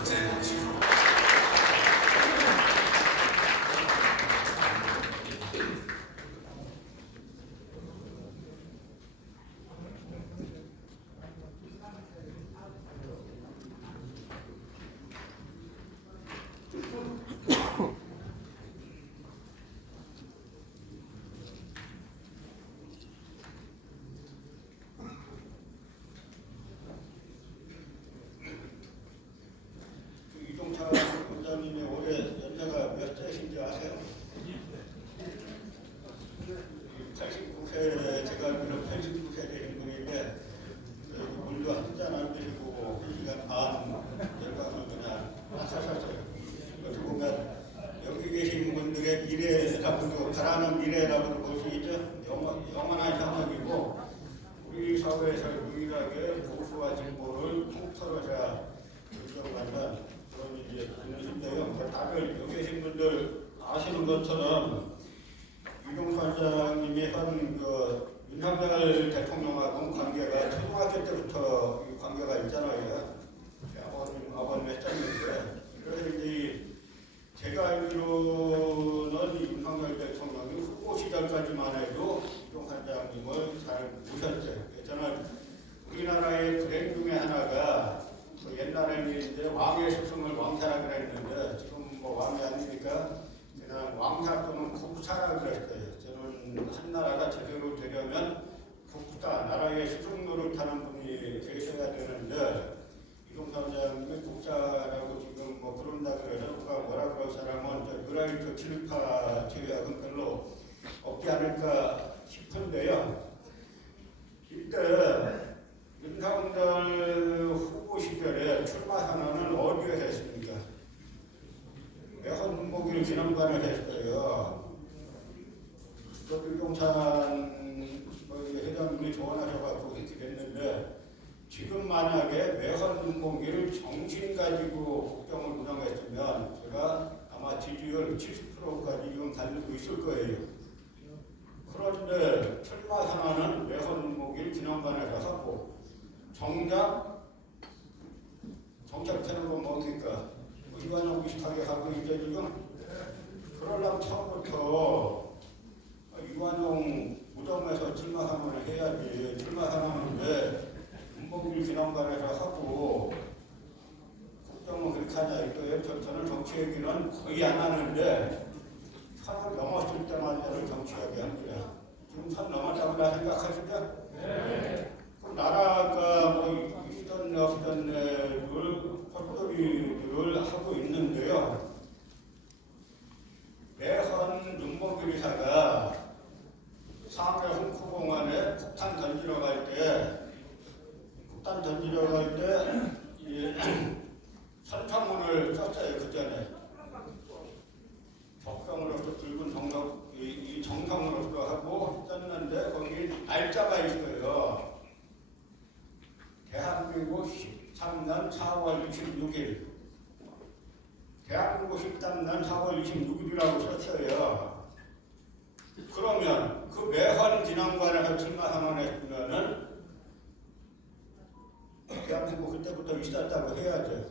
감사드리겠습니다. 이동찬 원장님의 올해 연세가 몇 세신지 아세요? 89세, 제가 알기로 89세 되는 분인데 물도 한잔 안 드시고 1시간 반 열강을 그냥 하셨어요. 어떻게 보면 여기 계신 분들의 미래라고도 바라는 미래라고도 볼 수 있죠. 영원한 현역이고 우리 사회에서 유일하게 보수와 진보를 통틀어서 결정하는 그런 이제 분이신데요. 다들 여기 계신 분들 아시는 것처럼 유경수 원장님이 한 윤석열 대통령하고 관계가 초등학교 때부터 관계가 있잖아요. 아버님 했었는데 그래서 이제 제가 알기로는 윤석열 대통령이 후보 시절까지만 해도 유경수 원장님을 잘 모셨어요. 저는 우리나라의 불행 중에 하나가 옛날에는 이제 왕의 스승을 왕사라 그랬는데 지금 뭐 왕이 아니니까 그냥 왕사 또는 국사라 그랬어요. 저는 한 나라가 제대로 되려면 국사, 나라의 스승 노릇하는 분이 계셔야 되는데 이동수 원장님이 국사라고 지금 뭐 그런다 그래서 누가 뭐라 그럴 사람은 유라이트 친일파 제외하고는 별로 없지 않을까 싶은데요. 이때 윤석열 후보 시절에 출마 선언은 어디에 했습니까? 매헌문복일 지난번에 했어요. 또 유경찬 회장님이 조언하셔가지고 이렇게 됐는데 지금 만약에 매헌문복일을 정신 가지고 국정을 운영했으면 제가 아마 지지율 70%까지 지금 달리고 있을 거예요. 그런데 출마 선언은 매헌문복일 지난번에 하고 정착되는 건 뭡니까? 이완용 비슷하게 하고 이제 지금 그러려면 처음부터 이완용 무덤에서 출마 선언을 해야지. 출마 선언은 왜 문복일 지난번에서 하고 국정은 그렇게 하자 이거예요. 저는 정치 얘기는 거의 안 하는데 선을 넘었을 때만 정치 얘기 합니다. 지금 선 넘었다고 생각하시죠? 네. 그럼 나라가 뭐 있던 없던 헛소리를 하고 있는데요. 매헌 윤목일이사가 상해 홍콩공원에 폭탄 던지러 갈 때 선창문을 썼어요. 그 전에 적성으로서 붉은 정성으로서 하고 썼는데 거기 날짜가 있어요. 대한민국 13년 4월 26일 대한민국 13년 4월 26일이라고 썼어요. 그러면 그 매헌 지난번에 출마 선언했으면은 대한민국 그때부터 있었다고 해야죠.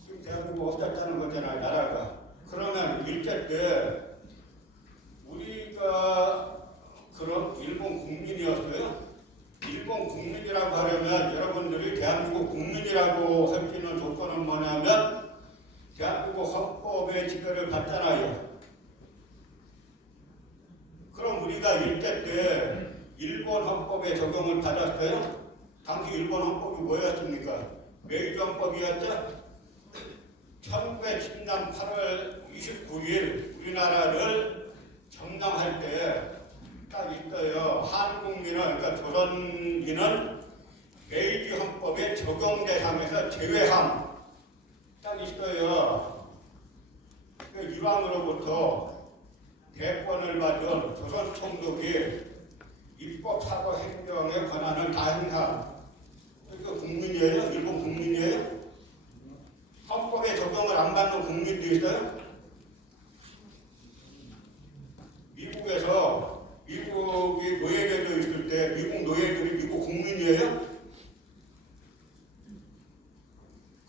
지금 대한민국 없었다는 거잖아요. 나라가. 그러면 일제 때 우리가 그럼 일본 국민이었어요? 일본 국민이라고 하려면 여러분들이 대한민국 국민이라고 할 수 있는 조건은 뭐냐면 대한민국 헌법의 지배를 받잖아요. 그럼 우리가 일제 때 일본 헌법에 적용을 받았어요? 당시 일본 헌법이 뭐였습니까? 메이지 헌법이었죠? 1910년 8월 29일 우리나라를 정당할 때 딱 있어요. 한국민은, 그러니까 조선인은 메이지 헌법의 적용 대상에서 제외함. 딱 있어요. 이왕으로부터 대권을 받은 조선 총독이 입법 사고 행정의 권한을 다 행사함. 그러니까 국민이에요? 일본 국민이에요? 헌법에 적용을 안 받는 국민도 있어요? 미국이 노예제도 있을 때 미국 노예들이 미국 국민이에요?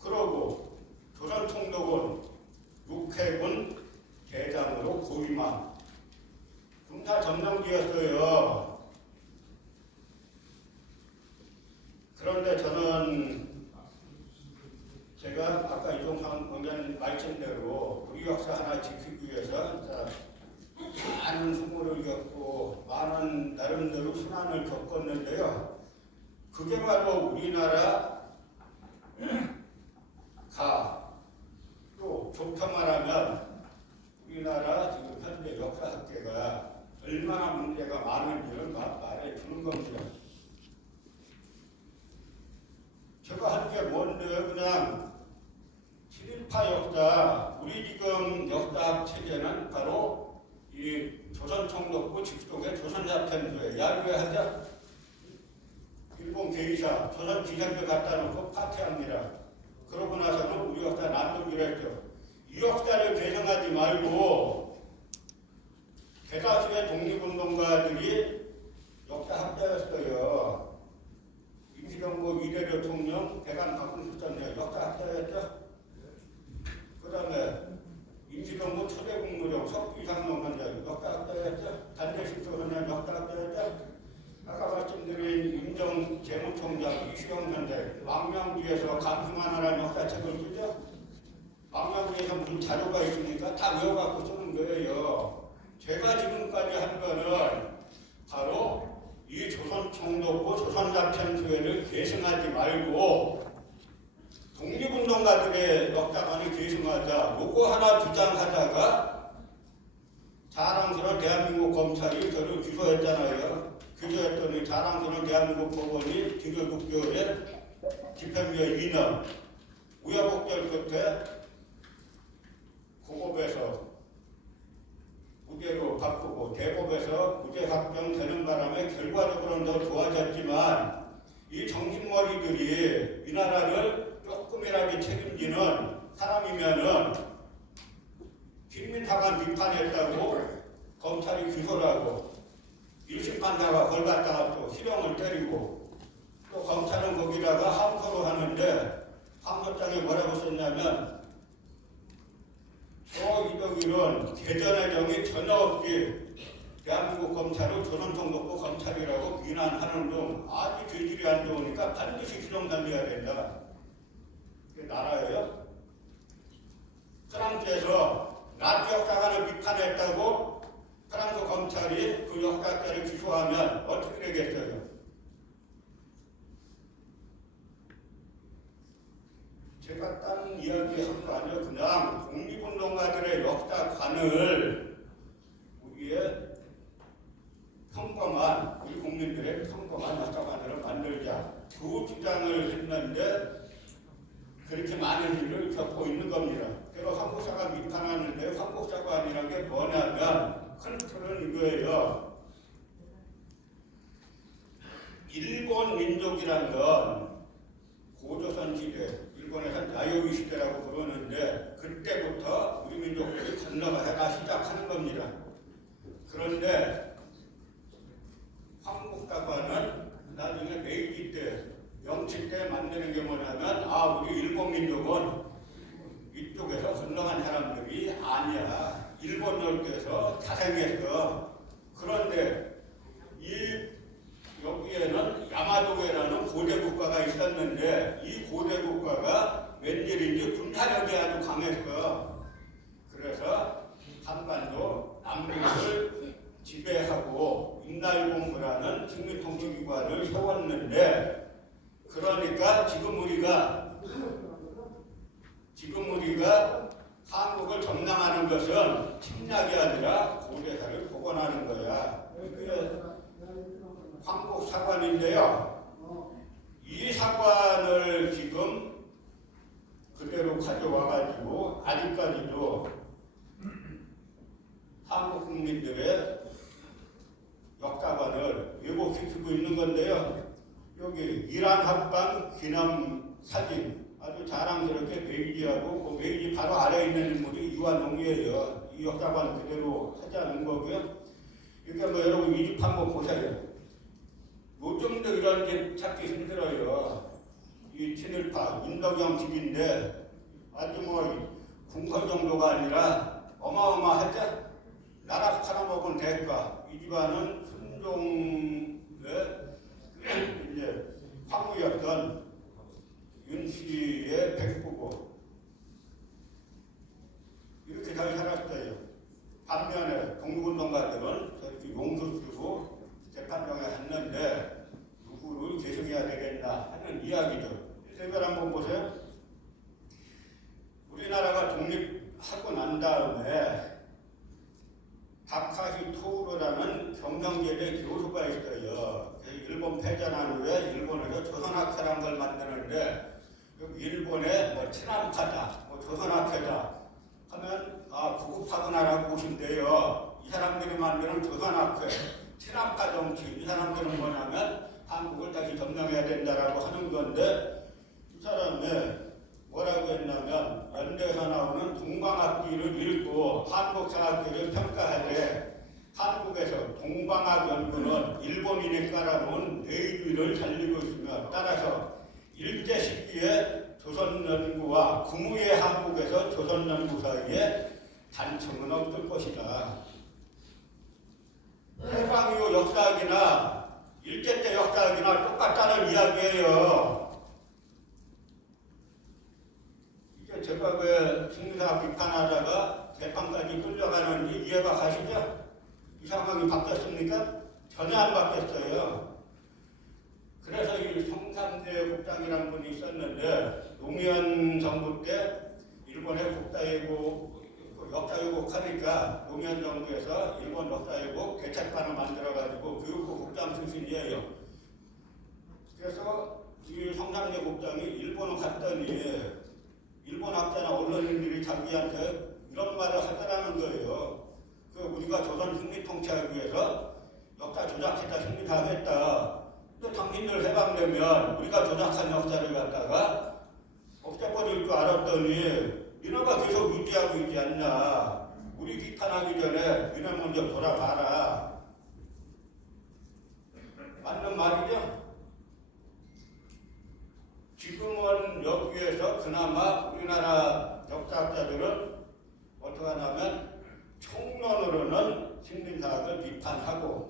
그러고 말씀대로 우리 역사 하나 지키기 위해서 많은 수모를 겪고 많은 나름대로 순환을 겪었는데요. 그게 바로 우리나라가 또 좋게 말하면 우리나라 지금 현재 역사학계가 얼마나 문제가 많은지를 말해 주는 겁니다. 제가 한 게 뭔데 그냥 친일파 역사, 우리 지금 역사학 체계는 바로 이 조선총독부 직속의 조선사편부에 야유회하자 일본 게이사 조선 기생들 갖다 놓고 파티합니다. 그러고 나서는 우리 역사 남기로 했죠. 이 역사를 개정하지 말고 대다수의 독립운동가들이 역사학자였어요. 임시정부 2대 대통령 대간 박근수 전 역사학자였죠. 그 다음에 임시정부 초대 국무령 석기상용 선생 역사학자였죠. 단대식 선생 역사학자였죠. 아까 말씀드린 임정 재무총장 이수영 선생 망명지에서 감수만화라는 역사책을 쓰죠. 망명지에서 무슨 자료가 있으니까 다 외워갖고 쓰는 거예요. 제가 지금까지 한 거는 바로 이 조선총독부 조선사편소회를 계승하지 말고 독립운동가들의 역사관을 계승하자. 요거 하나 주장하다가 자랑스러운 대한민국 검찰이 저를 기소했잖아요. 기소했더니 자랑스러운 대한민국 법원이 징역 6개월에 집행유예 2년 우여곡절 끝에 고법에서 무죄로 바꾸고 대법에서 무죄 확정되는 바람에 결과적으로는 더 좋아졌지만 이 정신머리들이 이 나라를 조금이라도 책임지는 사람이면은 시민사관 비판했다고 검찰이 기소를 하고 1심판사가 걸 갖다가 또 실형을 때리고 또 검찰은 거기다가 항소를 하는데 항소장에 뭐라고 썼냐면 이런 개전의 정이 전혀 없이 대한민국 검찰을 조선총독부 검찰이라고 비난하는 등 아주 죄질이 안 좋으니까 반드시 실형당해야 된다. 그게 나라예요? 프랑스에서 나치 역사관을 비판했다고 프랑스 검찰이 그 역사자를 기소하면 어떻게 되겠어요? 제가 딴 이야기 한 거 아니에요. 그냥 독립운동가들의 역사관을 우리의 평범한 우리 국민들의 평범한 역사관을 만들자. 그 주장을 했는데 그렇게 많은 일을 겪고 있는 겁니다. 그래서 한국사가 비판하는데 한국사관이라는 게 뭐냐면 큰 틀은 이거예요. 일본 민족이란 건 고조선 시대 일본에서 야요이 시대라고 부르는데 그때부터 우리 민족들이 건너가다가 시작하는 겁니다. 그런데 한국사관은 나중에 메이지 때, 명치 때 만드는 게 뭐냐면 우리 일본 민족은 이쪽에서 건너간 사람들이 아니야. 일본 열도에서 자생했어. 그런데 여기에는 야마도회라는 고대 국가가 있었는데 이 고대 국가가 웬일인지 군사력이 아주 강했어. 그래서 한반도 남북을 지배하고 인날공부라는 식민통치기관을 세웠는데 그러니까 지금 우리가 한국을 점령하는 것은 침략이 아니라 고대사를 복원하는 거야. 그게 한국 사관인데요. 이 사관을 지금 그대로 가져와가지고 아직까지도 한국 국민들의 역사관을 왜곡시키고 있는 건데요. 여기 이란 합방 기념 사진 아주 자랑스럽게 메이지하고 그 메이지 바로 아래에 있는 인물이 유한홍이에요. 이 역사관 그대로 하자는 거고요. 이게 여러분 이 집 한번 보세요. 요즘도 이런 집 찾기 힘들어요. 이 친일파 윤덕영 집인데 아주 궁궐 정도가 아니라 어마어마하죠. 나라 팔아먹은 대가. 이 집안은 순종의 이제 황후였던 윤씨의 백부고 친한파다, 뭐 조선학회다 하면 구급하거나라고 보신대요. 이 사람들이 만드는 조선학회, 친한파 정치, 이 사람들은 뭐냐면 한국을 다시 점령해야 된다라고 하는 건데 이 사람이 뭐라고 했냐면 연대에서 나오는 동방학기를 읽고 한국사학기를 평가하되 한국에서 동방학 연구는 일본인이 깔아놓은 내규를 살리고 있으며 따라서 일제 시기에 조선연구와 구무의 한국에서 조선연구 사이에 단청은 없을 것이다. 해방 이후 역사학이나 일제 때 역사학이나 똑같다는 이야기예요. 이게 제가 왜 식민사 비판하다가 재판까지 끌려가는지 이해가 가시죠? 이 상황이 바뀌었습니까? 전혀 안 바뀌었어요. 그래서 이 성삼대 국장이라는 분이 있었는데 노무현 정부 때 일본의 국사예고 역사예고 하니까 노무현 정부에서 일본 역사예고 개책반을 만들어가지고 교육부 국장 출신이에요. 그래서 이 성삼대 국장이 일본을 갔더니 일본 학자나 언론인들이 자기한테 이런 말을 하더라는 거예요. 우리가 조선 식민 통치하기 위해서 역사 조작했다, 식민사했다. 근데 당신들 해방되면 우리가 조작한 역사를 갖다가 없애버릴 줄 알았더니 니네가 계속 유지하고 있지 않냐. 우리 비판하기 전에 니네 먼저 돌아봐라. 맞는 말이죠? 지금은 여기에서 그나마 우리나라 역사학자들은 어떻게 하냐면 총론으로는 식민사학을 비판하고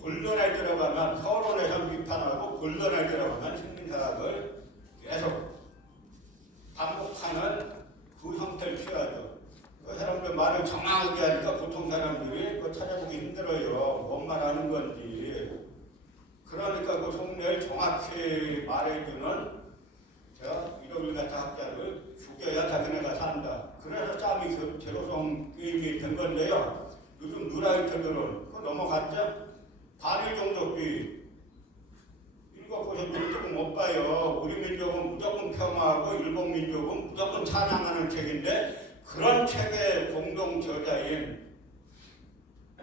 본론에 들어가면 서론에서 비판하고 본론에 들어가면 식민사학을 계속 반복하는 그 형태를 취하죠. 그 사람들 말을 정확하게 하니까 보통 사람들이 그거 찾아보기 힘들어요. 뭔 말하는 건지. 그러니까 그 속내를 정확히 말해주는 이런 같은 학자를 죽여야 자기네가 산다. 그래서 싸움이 제로성 게임이 된 건데요. 요즘 누라이트들은 그거 넘어갔죠? 반일 종족주의 읽어보셔도 조금 못 봐요. 우리 민족은 무조건 폄하하고 일본 민족은 무조건 찬양하는 책인데 그런 책의 공동 저자인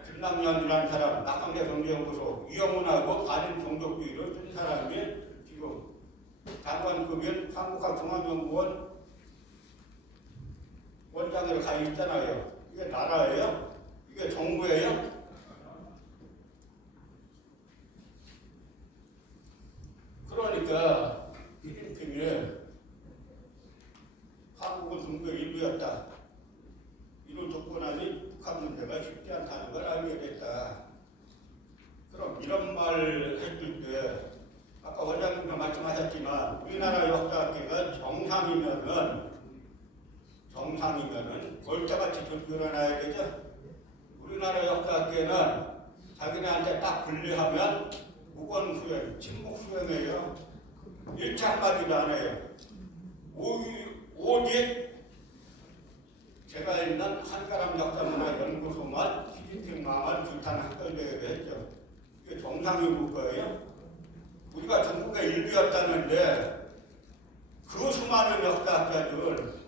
김남년이라는 사람, 낙광대 경제연구소 이영훈하고 반일 종족주의를 쓴 사람이 지금 장관급인 한국학종합연구원 원장으로 가 있잖아요. 이게 나라예요? 이게 정부예요? 그러니까 시진핑이 한국은 중국의 일부였다. 이를 듣고 나니 북한 문제가 쉽지 않다는 걸 알게 됐다. 그럼 이런 말 했을 때 아까 원장님도 말씀하셨지만 우리나라 역사학계가 정상이면은 골자같이 일어나야 되죠. 우리나라 역사학계는 자기네한테 딱 분리하면 무건수행, 침묵수행이에요. 일치 한마디도 안 해요. 오직 제가 있는 한가람 역사문화연구소만 시진핑만만 비탄 학설대회를 했죠. 이게 정상이 국가예요. 우리가 중국의 일부였다는데 그 수많은 역사학자들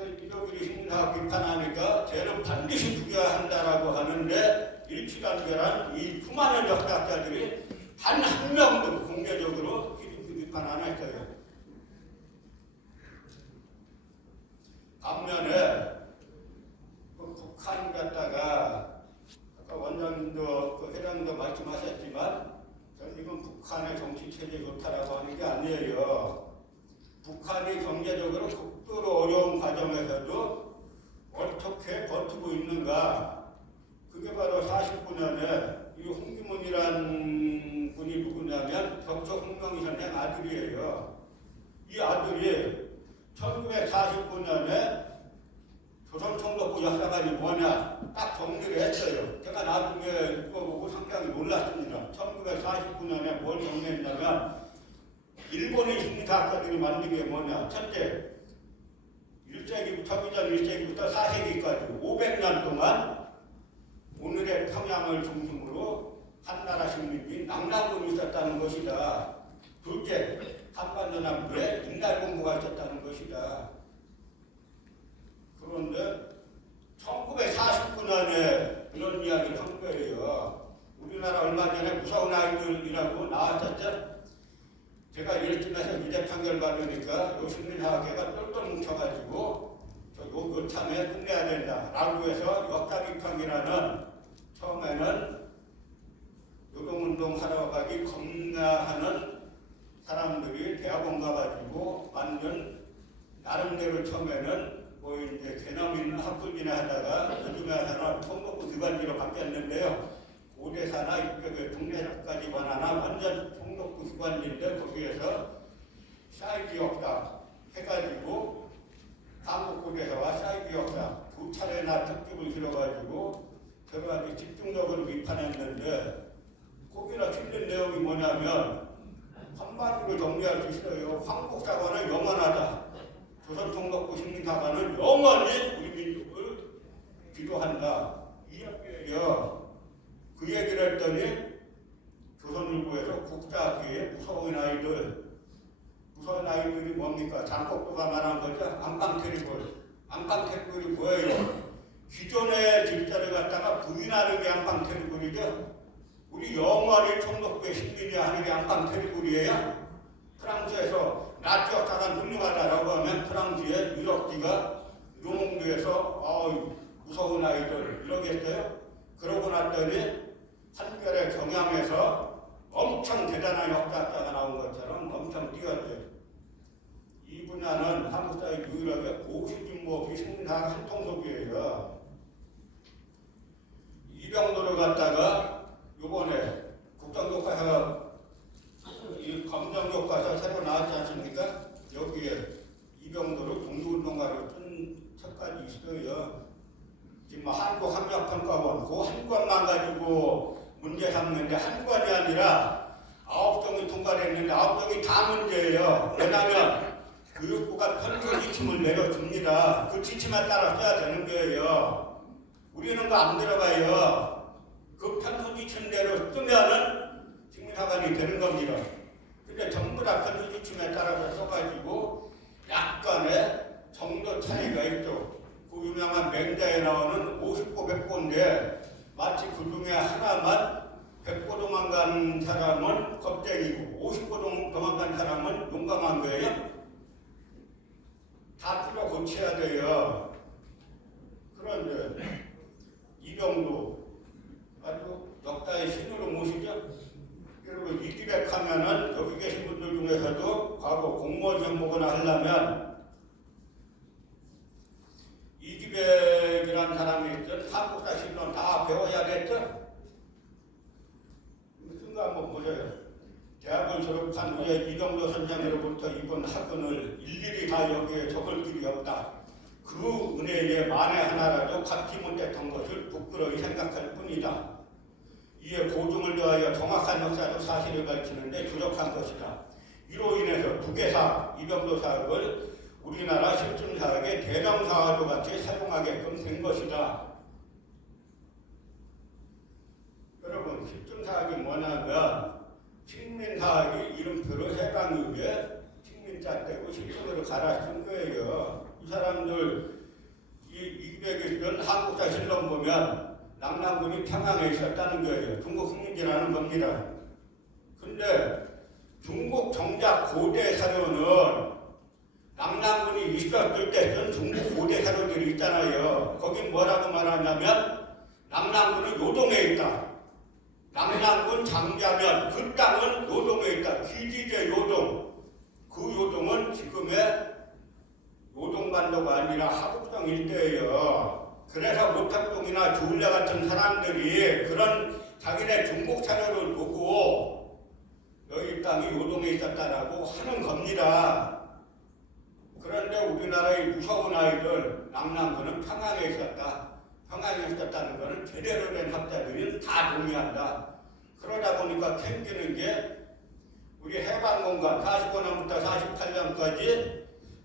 이들이 식민사학 비판하니까 쟤는 반드시 죽여야 한다라고 하는데 일치단결한 이 수많은 역사학자들이 단 한 명도 공개적으로 시진핑 비판 안 했어요. 반면에 그 북한 갖다가 아까 원장님도 그 회장님도 말씀하셨지만 저는 이건 북한의 정치 체제 좋다라고 하는 게 아니에요. 북한이 경제적으로 극도로 어려운 과정에서도 어떻게 버티고 있는가. 그게 바로 49년에 이 홍기문이라는 분이 누구냐면 격조 홍명희 선생 아들이에요. 이 아들이 1949년에 조선총독부 역사관이 뭐냐 딱 정리를 했어요. 제가 나중에 읽어보고 상당히 놀랐습니다. 1949년에 뭘 정리했냐면 일본의 식민사학자들이 만든 게 뭐냐. 첫째, 1세기부터 1세기부터 4세기까지 500년 동안 오늘의 평양을 중심으로 한나라 식민지 낙랑군이 있었다는 것이다. 둘째, 한반도 남부에 인날 공부가 있었다는 것이다. 그런데 1949년에 이런 이야기를 한 거예요. 우리나라 얼마 전에 무서운 아이들이라고 나왔었죠. 제가 1심에서 유죄 판결 받으니까 요 식민사학회가 똘똘 뭉쳐가지고 요 참에 끝내야 된다라고 해서 역사비평이라는 처음에는 노동운동 하러 가기 겁나하는 사람들이 대학원 가가지고 완전 나름대로 처음에는 뭐 이제 개념 있는 학술이나 하다가 요즘에 하나 총독부 기관지로 바뀌었는데요. 고대사나 이쪽에 동네사까지 관하나 완전 총독부 기관지인데 거기에서 사이드 역사 해가지고 한국고대사와 사이드 역사 두 차례나 특집을 실어가지고 제가 아주 집중적으로 비판했는데 거기나 실린 내용이 뭐냐면 한마디로 정리할 수 있어요. 황국사관은 영원하다. 조선총독부 식민사관은 영원히 우리 민족을 기도한다. 이 이야기예요. 그 얘기를 했더니 조선일보에서 국사학계의 무서운 아이들이 뭡니까? 장법도가 말한 거죠. 안방테리골. 안방테리골이 뭐예요? 기존의 질서를 갖다가 부인하는 게 안방테리골이죠. 우리 영원히 총독부의 식민이 하는 게 안방테리골이에요. 프랑스에서 나치 역사가 훌륭하다라고 하면 프랑스의 유럽지가 르몽드에서 무서운 아이들 이러겠어요? 그러고 났더니 한결의 경향에서 엄청 대단한 역사학자가 나온 것처럼 엄청 뛰었죠. 이 분야는 한국사의 유일하게 고시중목이 식민사학 한통속이에요. 이병도를 갖다가 요번에 국정교과서 이 검정교과서 새로 나왔지 않습니까? 여기에 이병도를 동주운동가로 쓴 책까지 있어요. 지금 한국학력평가원 그 한 권만 가지고 문제 삼는데 한 권이 아니라 9종이 통과됐는데 9종이 다 문제예요. 왜냐하면 교육부가 편수 지침을 내려줍니다. 그 지침에 따라 써야 되는 거예요. 우리는 그 안 들어가요. 그 편수 지침대로 쓰면은 식민사관이 되는 겁니다. 근데 전부 다 편수 지침에 따라서 써가지고 약간의 정도 차이가 있죠. 그 유명한 맹자에 나오는 50고 100고인데 마치 그 중에 하나만 100고 도망간 사람은 겁쟁이고 50고 도망간 사람은 용감한 거예요. 다 풀어 고쳐야 돼요. 그런데 이병도 아주 역사의 신으로 모시죠. 그리고 이기백 하면은 여기 계신 분들 중에서도 과거 공무원 시험 보거나 하려면 이기백이라는 사람이 있던 한국사 신론 다 배워야겠죠? 무슨 거 한번 보세요. 대학을 졸업한 후에 이병도 선생으로부터 이번 학문을 일일이 다 여기에 적을 길이 없다. 그 은혜에 만에 하나라도 갚지 못했던 것을 부끄러이 생각할 뿐이다. 이에 고증을 더하여 정확한 역사적 사실을 가르치는데 주력한 것이다. 이로 인해서 부계사, 이병도 사업을 우리나라 실증사학의 대명사화도 같이 사용하게끔 된 것이다. 여러분, 실증사학이 뭐냐면 식민사학이 이름표로 해방 이후에 식민자 떼고 실증으로 갈아 쓴 거예요. 이 사람들 이백에 있던 한국사 실론 보면 남남군이 평양에 있었다는 거예요. 중국 식민지라는 겁니다. 근데 중국 정작 고대 사료는 남남군이 있었을 때 전 중국 고대 사료들이 있잖아요. 거긴 뭐라고 말하냐면 남남군은 요동에 있다. 남남군 장자면 그 땅은 요동에 있다. 기지제 요동. 그 요동은 지금의 요동반도가 아니라 하북성 일대예요. 그래서 모탁동이나 주울레 같은 사람들이 그런 자기네 중국 사료를 보고 여기 땅이 요동에 있었다라고 하는 겁니다. 그런데 우리나라의 무서운 아이들 남남군은 평양에 있었다. 평양에 있었다는 것은 제대로 된 학자들이 다 동의한다. 그러다 보니까 생기는 게 우리 해방공간 45년부터 48년까지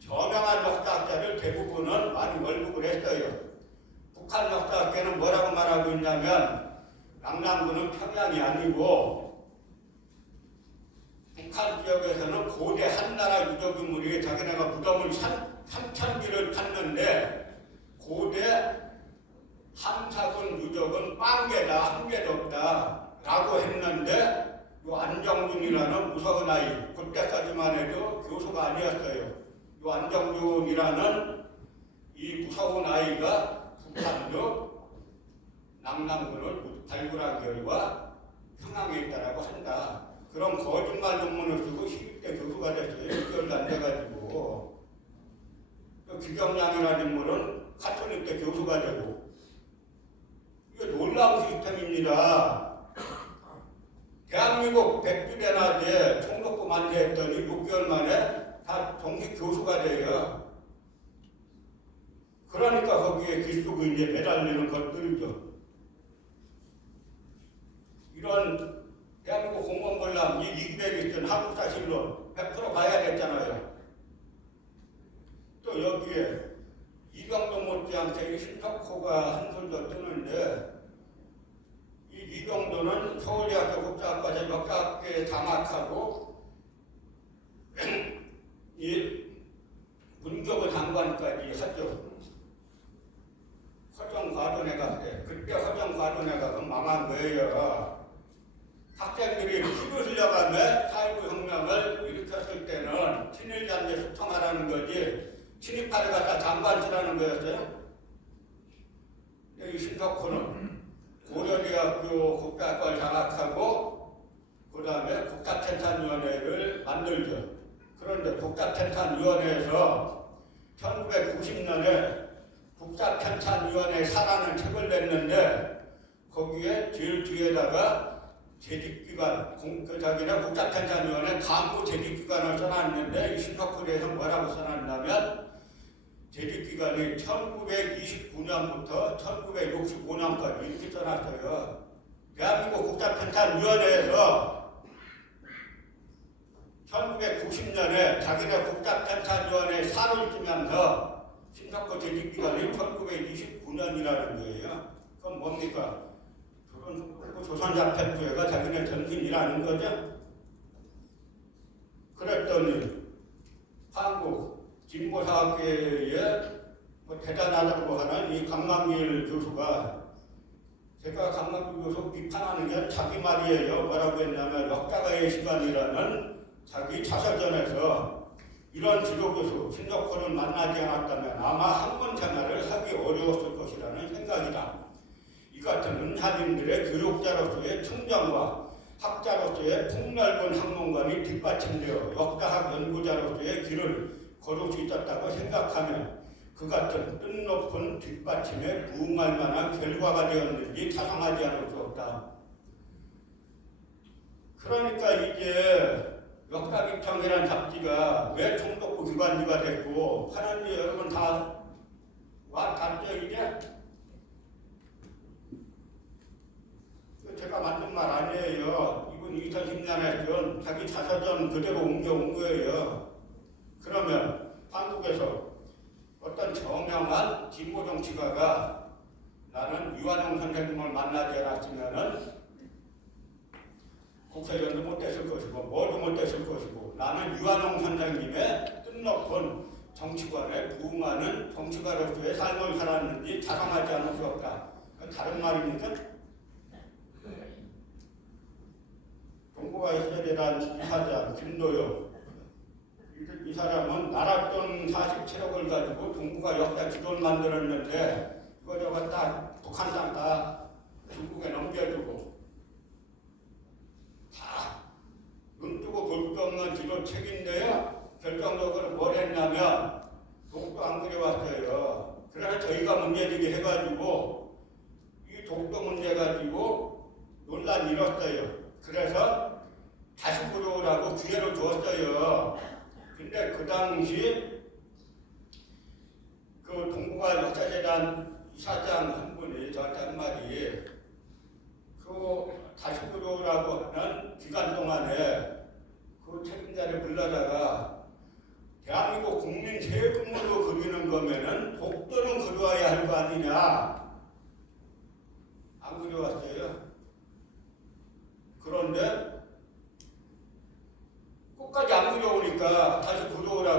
저명한 역사학자들 대부분은 많이 월북을 했어요. 북한 역사학계는 뭐라고 말하고 있냐면 남남군은 평양이 아니고 북한 지역에서는 고대 한나라 유적 인물이 자기네가 무덤을 3,000개를 팠는데 고대 함사군 유적은 빵개다, 한 개도 없다 라고 했는데 요 안정준이라는 무서운 아이, 그때까지만 해도 교수가 아니었어요. 요 안정준이라는 이 무서운 아이가 북한도 남남군을 발굴한 결과 평양에 있다라고 한다. 그런 거짓말 논문을 쓰고 10대 교수가 됐어요. 6개월도 안 돼가지고. 기경량이라는 인물은 카톨릭 때 교수가 되고. 이게 놀라운 시스템입니다. 대한민국 백주대낮에 총독부 만세했더니 6개월 만에 다 정식 교수가 돼요. 그러니까 거기에 기수구인에 매달리는 것들이죠. 이런 대한민국 공무원권람 이 이기백이 있던 한국사실론 100% 봐야 됐잖아요. 또 여기에 이병도 못지않게 신석호가 한 술도 뜨는데 이 이병도는 서울대학교 국사학과에서 역사학계에 장학하고 이 문교부 장관까지 하죠. 허정과돈회 갔대. 그때 허정과돈회가 망한 거예요. 학생들이 피를 흘려가며 4.19 혁명을 일으켰을 때는 친일잔재 수청하라는 거지 친일파를 갖다 장관치라는 거였어요. 이 신석호는 고려대학교 국사학과를 장학하고 그 다음에 국사생산위원회를 만들죠. 그런데 국사생산위원회에서 1990년에 국사생산위원회 사라는 책을 냈는데 거기에 제일 뒤에다가 재직기관, 자기네 국사생산위원회 간부 재직기관을 써놨는데 이 신석호에서 뭐라고 써놨냐면 재직기관이 1929년부터 1965년까지 이렇게 써놨어요. 대한민국 국사생산위원회에서 1990년에 자기네 국사생산위원회 사를 쓰면서 신석호 재직기간이 1929년이라는 거예요. 그건 뭡니까? 조선자폐부회가 자기네 전신이라는 거죠. 그랬더니 한국 진보사학계에 대단하다고 하는 이 강남길 교수가 제가 강남길 교수 비판하는 게 자기 말이에요. 뭐라고 했냐면 역사가의 시간이라는 자기 자서전에서 이런 지도교수 신석호를 만나지 않았다면 아마 학문 생활을 하기 어려웠을 것이라는 생각이다. 이 같은 은하님들의 교육자로서의 청정과 학자로서의 폭넓은 학문관이 뒷받침되어 역사학 연구자로서의 길을 걸을 수 있었다고 생각하면 그 같은 뜻높은 뒷받침에 부응할 만한 결과가 되었는지 자상하지 않을 수 없다. 그러니까 이제 역사비평이라는 잡지가 왜 총독부 기관지가 됐고 하는지 여러분 다 닿죠 이제? 제가 만든 말 아니에요. 이분 2010년에 전 자기 자서전 그대로 옮겨온 거예요. 그러면 한국에서 어떤 저명한 진보 정치가가 나는 유한영 선생님을 만나지 않았으면은 국회의원도 못됐을 것이고 뭐도 못됐을 것이고 나는 유한영 선생님의 뜻높은 정치관에 부응하는 정치가로서의 삶을 살았는지 자랑하지 않을 수 없다. 다른 말입니까? 동북아 시절이란 이사장 김도영 이 사람은 나라 돈 47억을 가지고 동북아 역사 지도를 만들었는데 이거 딱 북한 땅 다 중국에 넘겨주고 다 눈 뜨고 볼 수 없는 지도 책인데요. 결정적으로 뭘 했냐면 독도 안 그려왔어요. 그래서 저희가 문제제기 해가지고 이 독도 문제 가지고 논란이 일었어요. 그래서 다시 그려오라고 기회를 주었어요. 근데 그 당시 그 동북아 역사재단 이사장 한 분이 저한테 한 말이 그 다시 그려오라고 하는 기간 동안에 그 책임자를 불러다가 대한민국 국민 세금으로 그리는 거면은 독도는 그려와야 할 거 아니냐. 안 그려왔어요. 그런데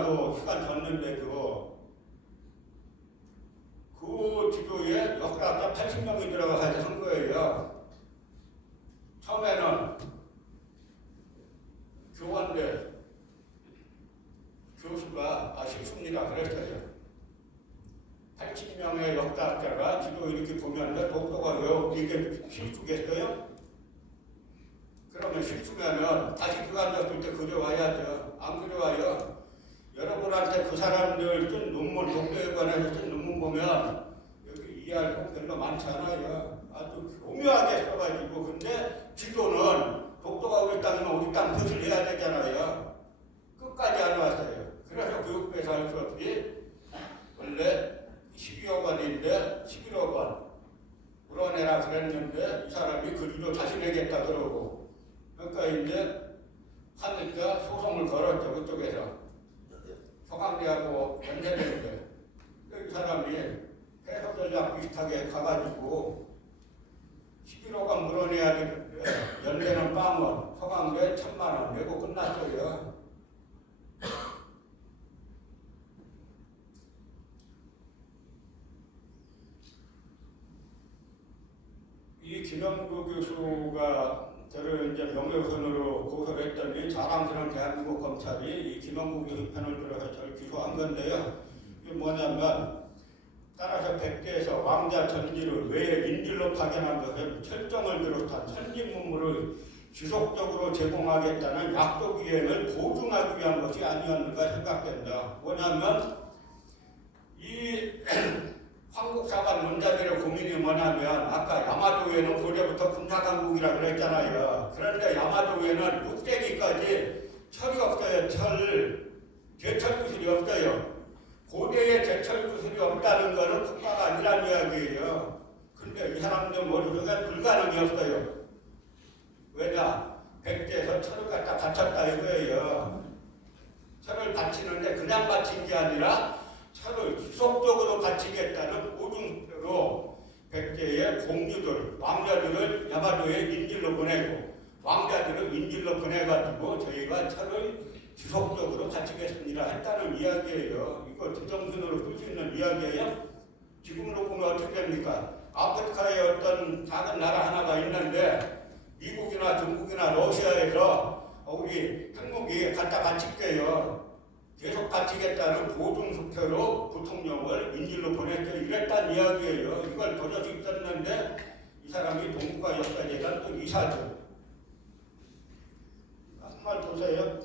조사도 시간 줬는데도 그 지도에 역사학자 80명이 들어가서 한 거예요. 처음에는 교환대 교수가 실수입니다 그랬어요. 80명의 역사학자가 지도 이렇게 보면서 독도가 왜 이게 실수겠어요? 그러면 실수면은 다시 그거 앉았을 때 그려와야죠. 안 그려와요. 여러분한테 그 사람들 쓴 논문, 독도에 관해서 쓴 논문 보면 여기 이해할 건 별로 많지 않아요. 아주 교묘하게 써가지고. 근데 지도는 독도가 우리 땅이면 우리 땅 뜻을 해야 되잖아요. 끝까지 안 왔어요. 그래서 교육부에서 할 수 없이 원래 12억 원인데 11억 원 물어내라 그랬는데 이 사람이 그리로 다시 내겠다 그러고, 그러니까 이제 하니까 소송을 걸었죠. 그쪽에서 서강대하고 연대되는데 이 사람이 해서전략 비슷하게 가가지고 11억 원 물어내야 되는데 연대는 빵원, 서강대 1,000만 원 내고 끝났어요. 이 김영구 교수가 저를 이제 명예훼손으로 고소를 했더니 자랑스러운 대한민국 검찰이 이 김영구 교수 편을 들어서 저를 기소한 건데요. 이게 뭐냐면 따라서 백제에서 왕자 전지를 왜 인질로 파견한 것은 철정을 비롯한 선진문물을 지속적으로 제공하겠다는 약속 이행을 보증하기 위한 것이 아니었는가 생각된다. 뭐냐면 이 황국사관 문자들의 고민이 뭐냐면 아까 야마도에는 고려부터 군사강국이라고 그랬잖아요. 그런데 야마도에는 묵대기까지 철이 없어요. 제철 기술이 없어요. 고대에 제철 기술이 없다는 것은 국가가 아니란 이야기예요. 근데 이 사람들 머릿속에 불가능이 없어요. 왜냐? 백제에서 철을 갖다 바쳤다 이거예요. 철을 바치는데 그냥 바친 게 아니라 철을 지속적으로 바치겠다는 보증으로 백제의 공주들, 왕자들을 야마도에 인질로 보내고 왕자들을 인질로 보내가지고 저희가 철을 지속적으로 바치겠습니다 했다는 이야기예요. 이거 제정신으로 쓸 수 있는 이야기예요. 지금으로 보면 어떻게 됩니까? 아프리카에 어떤 작은 나라 하나가 있는데 미국이나 중국이나 러시아에서 우리 핵무기 갖다 바칠게요. 계속 바치겠다는 보증수표로 부통령을 인질로 보냈죠. 이랬단 이야기예요. 이걸 버젓이 있었는데 이 사람이 동북아 역사재단 또 이사죠. 정말 보세요.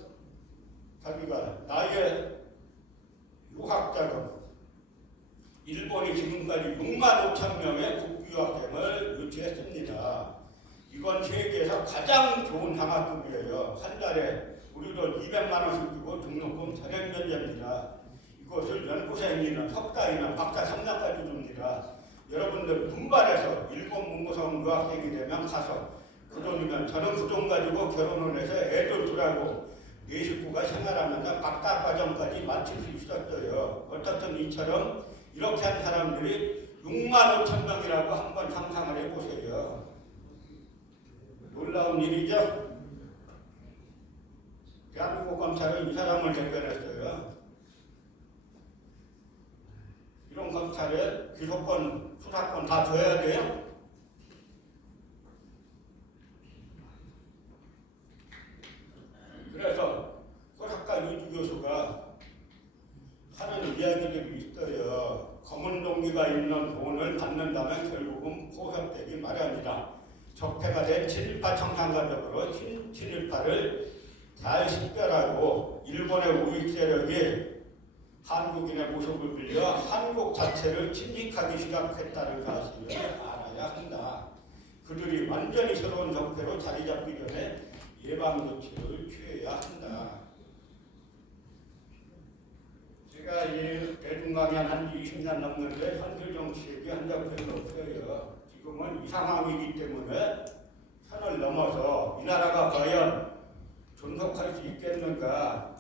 자기가 나의 유학자금 일본이 지금까지 6만 5천 명의 국유학생을 유치했습니다. 이건 세계에서 가장 좋은 장학금이에요. 한 달에 우리도 200만 원씩 주고 등록금 전액 면제입니다. 이것을 연구생이나 석사이나 박사 3단까지 줍니다. 여러분들 분발해서 일본 문고성 유학생이 되면 가서 그 돈이면 저는 그 돈 가지고 결혼을 해서 애들 두라고 네 식구가 생활하면서 박사 과정까지 마칠 수 있었어요. 어떻든 이처럼 이렇게 한 사람들이 6만 5천 명이라고 한번 상상을 해보세요. 놀라운 일이죠? 대한민국 검찰은 이 사람을 대변했어요. 이런 검찰에 기소권, 수사권 다 줘야 돼요? 그래서 호사카 이주 교수가 하는 이야기들이 있어요. 검은 동기가 있는 돈을 받는다면 결국은 포섭되기 마련이다. 적폐가 된 친일파 청산가적으로 친일파를 잘 식별하고 일본의 우익 세력이 한국인의 모습을 빌려 한국 자체를 침식하기 시작했다는 사실을 알아야 한다. 그들이 완전히 새로운 적폐로 자리 잡기 전에 예방 조치를 취해야 한다. 제가 이 대중강연 한 20년 넘는데 현실 정치 얘기 한 적 별로 없어요. 지금은 이 상황이기 때문에 선을 넘어서 이 나라가 과연 존속할 수 있겠는가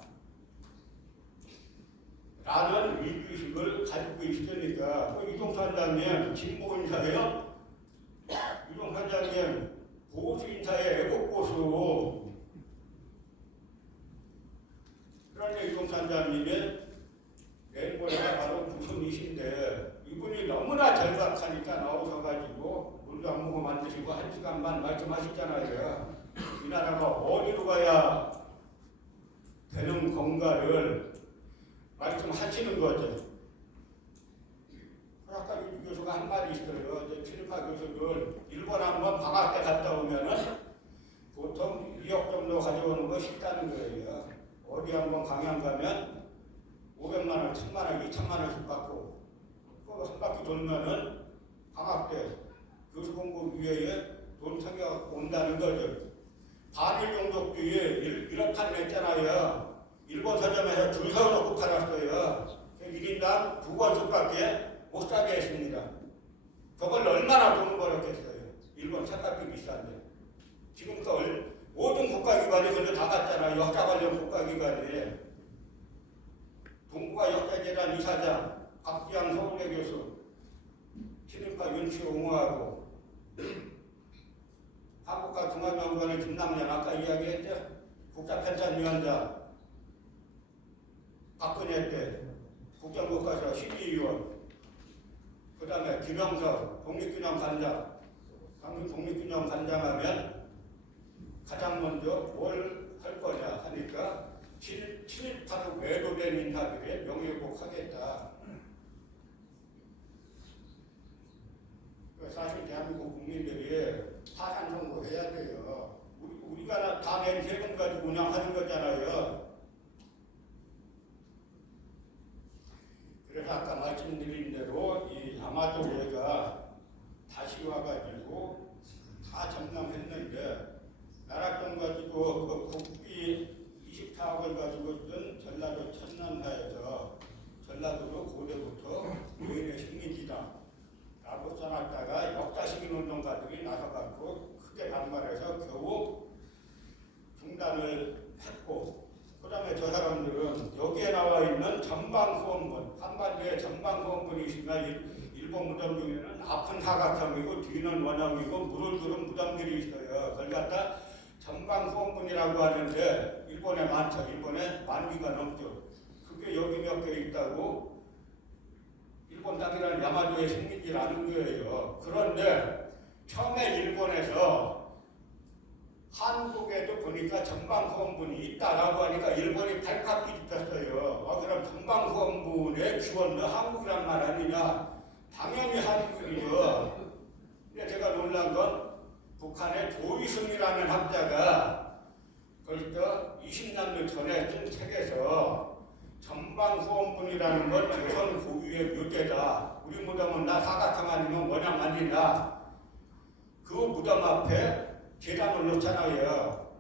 라는 위기의식을 가지고 있으니까 이동 선장님 진보 인사예요? 이동 선장님 보수 인사의 애국 보수. 그런데 이동 선장님이 내일모레가 바로 구순이신데 이분이 너무나 절박하니까 나오셔가지고 물도 안 먹고 만드시고 1시간만 말씀하시잖아요. 이 나라가 어디로 가야 되는 건가를 말씀하시는 거죠. 아까 유 교수가 한 말이 있어요. 친일파 교수들 일본 한번 방학 때 갔다 오면은 보통 2억 정도 가져오는 거 쉽다는 거예요. 어디 한번 강연 가면 500만 원, 1000만 원, 2000만 원씩 받고 그 한 바퀴 돌면은 방학 때 교수 공부 위에 돈 챙겨 온다는 거죠. 반일 종족주의 일억판 냈잖아요. 일본 서점에서 줄 서놓고 팔았어요. 1인당 2권씩밖에 못 사게 했습니다. 그걸 얼마나 돈을 벌었겠어요. 일본 책값이 비싼데. 지금 그 모든 국가기관이 근데 다 갔잖아요. 역사 관련 국가기관이. 동북아 역사재단 이사장 박지양 서울대 교수, 친일파 윤치 옹호하고 한국과 중앙연구원의 김남년 아까 이야기했죠. 국가편찬위원장 박근혜 때 국정교과서 심의위원, 그 다음에 김영석 독립균형관장. 당시 독립균형관장하면 가장 먼저 뭘 할 거냐 하니까 친일파로 매도된 인사들의 명예회복하겠다. 사실 대한민국 국민들이 파산 선고해야 돼요. 우리가 다 낸 세금 가지고 운영하는 거잖아요. 그래서 아까 말씀드린 대로 이 야마도회가 다시 와가지고 다 점령했는데 나락동 가지고 그 국비 24억을 가지고 있던 전라도 천남사에서 전라도도 고대부터 노인의 식민지다 라고 써놨다가 역사시민운동가들이 나서갖고 크게 반발해서 겨우 중단을 했고, 그 다음에 저 사람들은 여기에 나와 있는 전방후원문, 한반도에 전방후원문이 있으면 일본 무덤 중에는 앞은 사각형이고 뒤는 원형이고 물을 두른 무덤들이 있어요. 그걸 갖다 전방후원문이라고 하는데 일본에 많죠. 일본에 10,000개가 넘죠. 그게 여기 몇 개 있다고 일본 땅이라는 야마도의 식민지라는 거예요. 그런데 처음에 일본에서 한국에도 보니까 전방후원문이 있다라고 하니까 일본이 발칵 뒤집혔어요. 그럼 전방후원문의 기원은 한국이란 말 아니냐? 당연히 한국이죠. 근데 제가 놀란 건 북한의 조이승이라는 학자가 벌써 20년도 전에 쓴 책에서 전방후원문이라는 건 조선 고유의 묘대다. 우리 무덤은 나 사각형 아니면 원형 아니냐. 그 무덤 앞에 재단을 놓잖아요.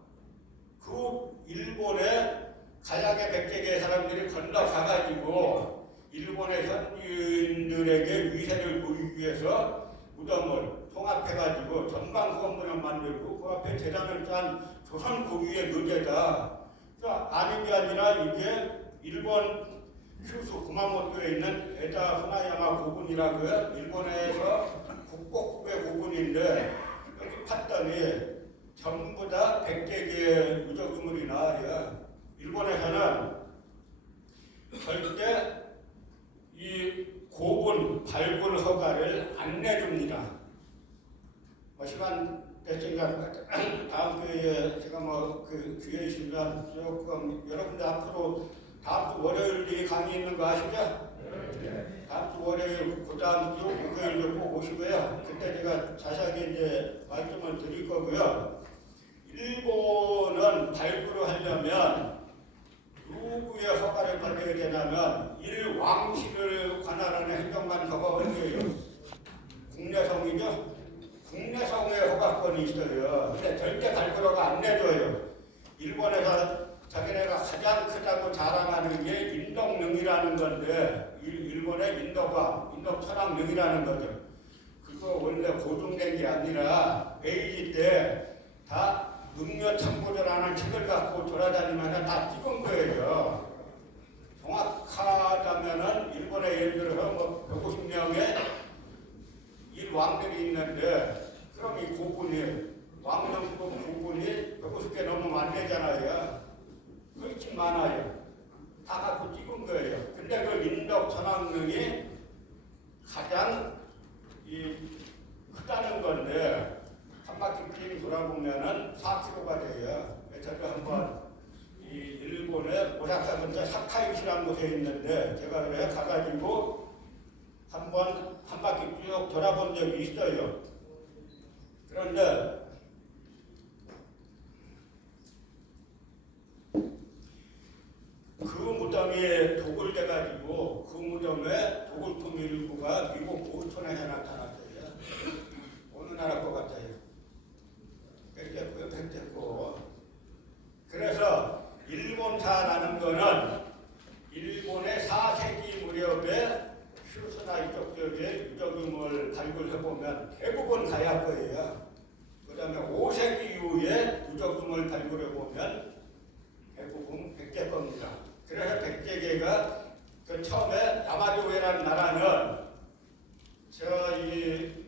그 일본의 가야계 백제계 사람들이 건너가가지고 일본의 현지인들에게 위세를 보이기 위해서 무덤을 통합해가지고 전방후원문을 만들고 그 앞에 재단을 짠 조선 고유의 묘대다. 그러니까 아닌 게 아니라 이게 일본 큐슈 구마모토에 있는 에다 후나야마 고군이라고요. 일본에서 국보급의 고군인데 여기 팠더니 전부 다 100개의 유적유물이 나와요. 일본에서는 절대 이 고분 발굴 허가를 안 내줍니다. 시간 됐으니까 다음 기회에 제가 그 기회 있으면 조금 여러분들 앞으로 다음 주 월요일에 강의 있는 거 아시죠? 다음 주 월요일, 그 다음 주 목요일도 꼭 오시고요. 그때 제가 자세하게 이제 말씀을 드릴 거고요. 일본은 발굴을 하려면 누구의 허가를 받아야 되냐면 일왕실을 관할하는 행정관서가 어디예요? 국내성이죠? 국내성의 허가권이 있어요. 근데 절대 발굴허가 안 내줘요. 일본에서 자기네가 가장 크다고 자랑하는 게 인덕능이라는 건데 일본의 인덕왕, 인덕천왕능이라는 거죠. 그거 원래 고증된 게 아니라 메이지 때 다 능력참고전하는 책을 갖고 돌아다니면 다 찍은 거예요. 정확하다면은 일본에 예를 들어서 150명의 일왕들이 있는데 그럼 이 고군이 왕정급 고군이 150개 넘으면 안 되잖아요. 그렇지 많아요. 다 갖고 찍은 거예요. 근데 그 인덕 전학릉이 가장 크다는 건데 한 바퀴 빙 돌아보면은 4km가 돼요. 저도 한번 이 일본의 오사카 근처 사카이시라는 곳에 있는데 제가 그래 가가지고 한번 한 바퀴 쭉 돌아본 적이 있어요. 그런데 그 무덤에 독을 대가지고 그 무덤에 도굴품 일부가 미국 보스턴에서 나타났어요. 어느 나라 것 같아요. 백제고. 그래서 일본사라는 거는 일본의 4세기 무렵에 휴스나 이쪽 지역에 유적음을 발굴해보면 대부분 가야 거예요. 그 다음에 5세기 이후에 유적음을 발굴해보면 대부분 백제 겁니다. 그래서 백제계가 그 처음에 야마도회라는 나라는 이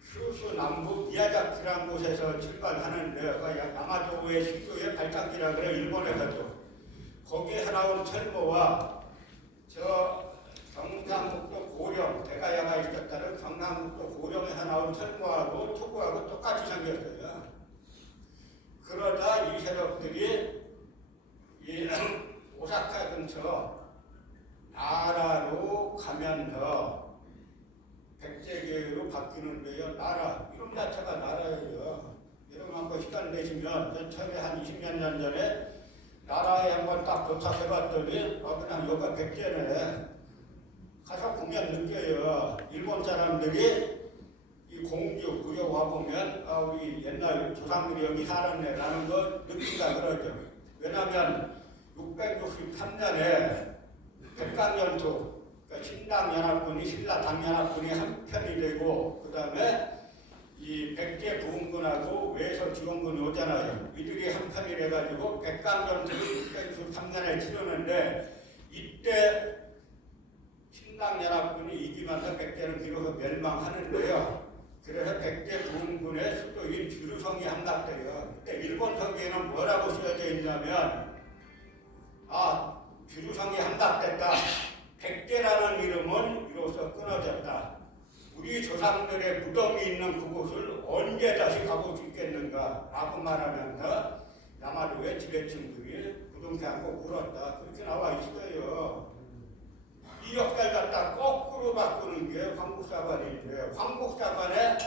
큐슈 남부 미야자키라는 곳에서 출발하는데 그 야마도회 식도의 발탁지라 그래 일본에서도 거기에 나온 철모와 저 경상북도 고령 대가야가 있었다는 경상북도 고령에서 나온 철모하고 토구하고 똑같이 생겼어요. 그러다 이 세력들이 이 오사카 근처 나라로 가면서 백제계로 바뀌는데요. 나라 이름 자체가 나라예요. 여러분 한번 시간 내시면 처음에 한 20몇 년 전에 나라에 한번 딱 도착해봤더니 그냥 여기가 백제네. 가서 보면 느껴요. 일본 사람들이 이 공주 구역 와보면 우리 옛날 조상들이 여기 살았네라는 거 느끼다 그러죠. 왜냐하면 663년에 백강연투 그러니까 신당연합군이 신라당연합군이 한 편이 되고 그 다음에 이 백제 부흥군하고 외서 지원군이 오잖아요. 이들이 한 편이 돼가지고 백강연투를 663년에 치르는데 이때 신당연합군이 이기면서 백제는 비로소 멸망하는데요. 그래서 백제 부흥군의 수도인 주루성이 함락돼요. 그때 일본 서기에는 뭐라고 쓰여져 있냐면 주루성이 함락됐다. 백제라는 이름은 이로써 끊어졌다. 우리 조상들의 무덤이 있는 그곳을 언제 다시 가볼 수 있겠는가 라고 말하면서 야마도의 지배층들이 부둥켜 안고 울었다. 그렇게 나와 있어요. 이 역사를 갖다 거꾸로 바꾸는 게 황국사관인데 황국사관의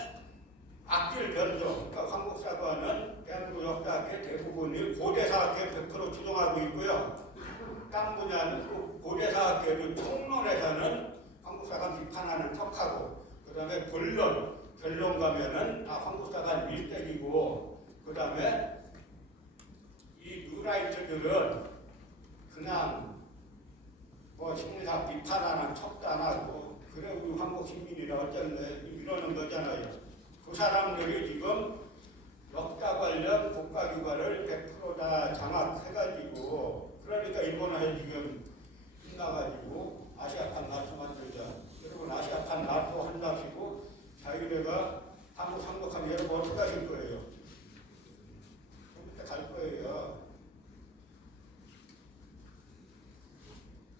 악질 변종, 그러니까 황국사관은 대한민국 역사학의 대부분이 고대사학에 100% 추종하고 있고요. 딴 분야는 고대사학계의 총론에서는 황국사관 비판하는 척하고 그 다음에 변론 가면은 황국사관 밀대기고 그 다음에 이 뉴라이트들은 그냥 심리학 비판하는 척도 안 하고 그래 우리 한국 시민이라 어쩌네 이러는 거잖아요. 그 사람들이 지금 역사 관련 국가기관을 100% 다 장악해가지고 그러니까 일본에 지금 신나가지고 아시아판 나토 만들자. 여러분 아시아판 나토 한다시고 자유대가 한국 상복하면 여러분 어떻게 하실 거예요? 그때 갈 거예요.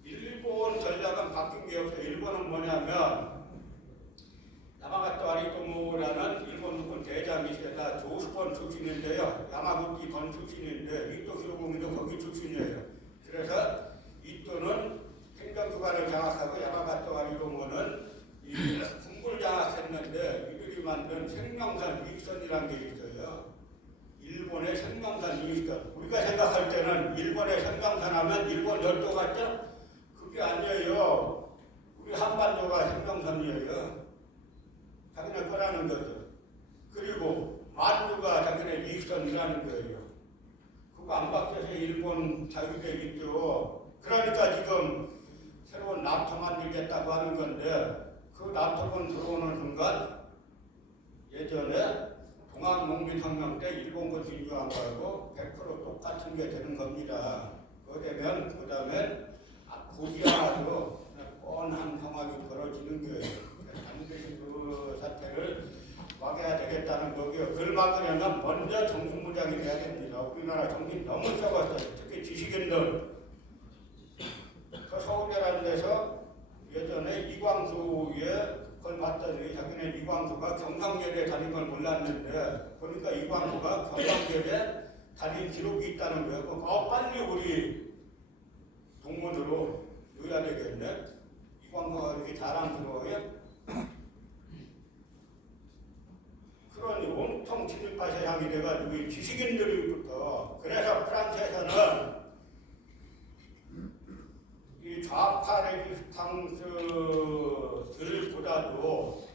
일본 전략은 바뀐 게 없어요. 일본은 뭐냐면 야마가토 아리토모라는 일본 대장이 있어요. 조스본 출신인데요. 야마구치 번 출신인데 이토 히로부미도 거기 출신이에요. 그래서 이토는 행정기관을 장악하고 야마가토 아리토모는 이 군부를 장악했는데 이들이 만든 생명산 유익선이라는 게 있어요. 일본의 생명산 유익선. 우리가 생각할 때는 일본의 생명산 하면 일본 열도 같죠? 그게 아니에요. 우리 한반도가 생명선이에요. 자기네 거라는 거죠. 그리고 만주가 자기네 이익선이라는 거예요. 그거 안 바뀌어서 일본 자유대 있죠. 그러니까 지금 새로운 나토 만들겠다고 하는 건데 그 나토군 들어오는 순간 예전에 동학농민혁명 때 일본군 진주한 거하고 100% 똑같은 게 되는 겁니다. 그거 되면 그 다음에 부지하나도 뻔한 상황이 벌어지는 거예요. 반드시 그 사태를 막아야 되겠다는 거고요. 그걸 막으려면 먼저 정신무장이 돼야 됩니다. 우리나라 정신 너무 썩었어요. 특히 지식인들. 저 서울대라는 데서 예전에 이광수에 그걸 봤더니 자기네 이광수가 경상계에 다닌 걸 몰랐는데 그러니까 이광수가 경상계에 다닌 기록이 있다는 거예요. 빨리 우리 동문으로 넣어야 되겠네. 이광수가 이렇게 자랑스러워요. 그러니 온통 친일파세 향이 돼가지고 이 지식인들부터 그래서 프랑스에서는 이 좌파 레지스탕스들보다도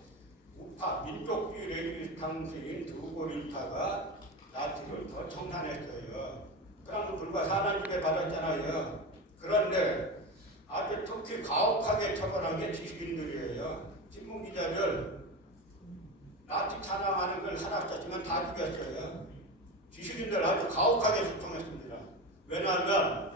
우파 민족주의 레지스탕스인 드우고린파가 나치를 더 청산했어요. 그럼 불과 4년 중에 받았잖아요. 그런데 아주 특히 가혹하게 처벌한 게 지식인들이에요. 신문기자들 나치 찬양하는 걸 하나 썼지만 다 죽였어요. 지식인들 아주 가혹하게 소통했습니다. 왜냐하면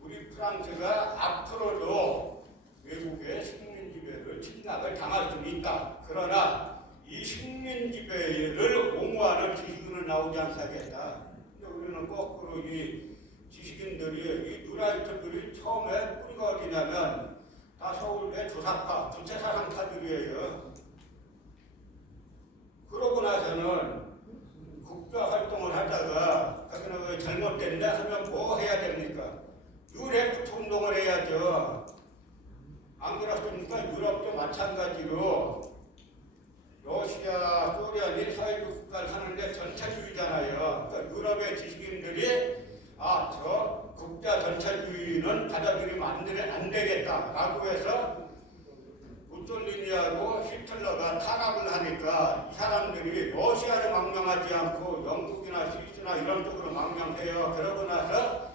우리 프랑스가 앞으로도 외국의 식민 지배를 침략을 당할 수는 있다. 그러나 이 식민 지배를 옹호하는 지식인은 나오지 않겠다. 우리는 거꾸로 이 지식인들이 이 누라이트들이 처음에 뿌리가 어디냐면 다 서울대 조사파, 주체사상파들이에요. 그러고 나서는 국가활동을 하다가 자기는 왜 잘못됐냐 하면 뭐 해야 됩니까? 유레프트 운동을 해야죠. 안 그렇습니까? 유럽도 마찬가지로 러시아, 소련이 사회주의 국가를 하는데 전체주의잖아요. 그러니까 유럽의 지식인들이 저 국가 전체주의는 받아들이면 안 되겠다라고 해서 무솔리니하고 히틀러가 탄압을 하니까 이 사람들이 러시아를 망명하지 않고 영국이나 스위스나 이런 쪽으로 망명해요. 그러고 나서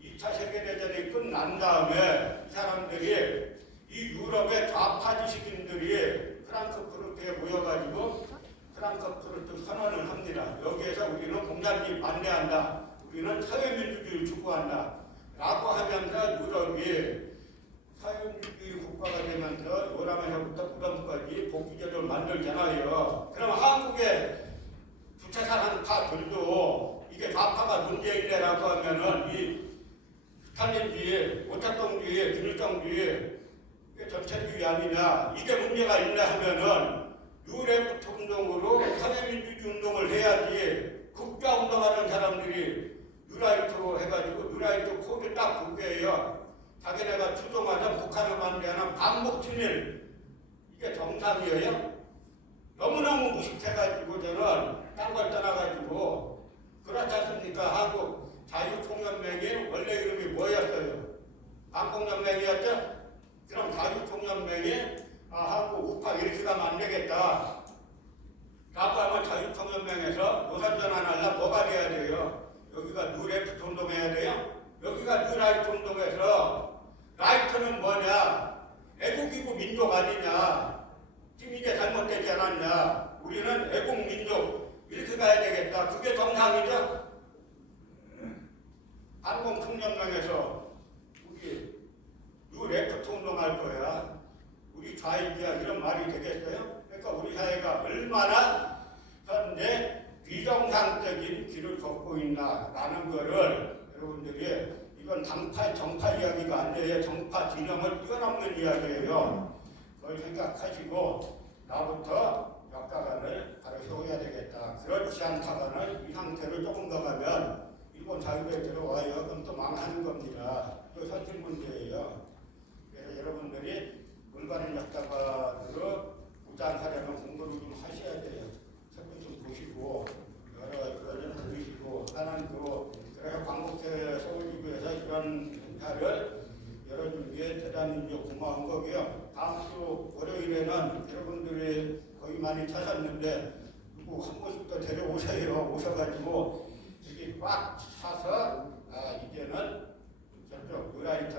2차 세계대전이 끝난 다음에 이 사람들이 이 유럽의 좌파 지식인들이 프랑크푸르트에 모여가지고 프랑크푸르트 선언을 합니다. 여기에서 우리는 공산주의 반대한다. 우리는 사회민주주의를 추구한다. 라고 하면서 유럽이 사회주의 국가가 되면서 요람에서부터 부담까지 복귀제도를 만들잖아요. 그럼 한국의 주체사상파들도 이게 좌파가 문제인데라고 하면은 이 스탈린주의, 오작동주의, 김일성주의 이게 전체주의 아니냐 이게 문제가 있나 하면은 유레프트 운동으로 사회민주주의 운동을 해야지 국가운동하는 사람들이 유라이트로 해가지고 유라이트 코드 딱 보게요. 자기네가 추종하던 북한을 반대하는 반복친일 이게 정상이에요. 너무너무 무식해가지고 저는 딴 걸 떠나가지고 그렇지 않습니까? 한국 자유총연맹이 원래 이름이 뭐였어요? 반공연맹이었죠? 그럼 자유총연맹이 한국 우파 이렇게 가면 안 되겠다 라고 하면 자유총연맹에서 노선전환하려면 뭐가 돼야 돼요? 여기가 뉴레프트 운동해야 돼요? 여기가 뉴라이트 운동에서 라이트는 뭐냐? 애국이고 민족 아니냐? 지금 이게 잘못되지 않았냐? 우리는 애국 민족 이렇게 가야 되겠다. 그게 정상이죠? 한국총연맹에서 우리 뉴레프트 운동할 거야. 우리 좌익이야 이런 말이 되겠어요? 그러니까 우리 사회가 얼마나 현재 비정상적인 길을 걷고 있나라는 거를 여러분들이 이건 당파, 정파 이야기가 아니에요. 정파 진영을 뛰어넘는 이야기예요. 그걸 생각하시고 나부터 역사관을 바로 세워야 되겠다. 그렇지 않다가는 이 상태로 조금 더 가면 일본 자유에 들어와요. 그럼 또 망하는 겁니다. 또 현실 문제예요. 그래서 여러분들이 올바른 역사관으로 무장하려면 공부를 좀 하셔야 돼요. 책을 좀 보시고 여러 그런 들으시고 나는 그래서 광복회 서울지구에서 이런 행사를 열어준 게 대단히 고마운 거고요. 다음 주 월요일에는 여러분들이 거의 많이 찾았는데 누구 한 번씩 더 데려오세요. 오셔가지고 여기 꽉 차서 이제는 저쪽 유라이트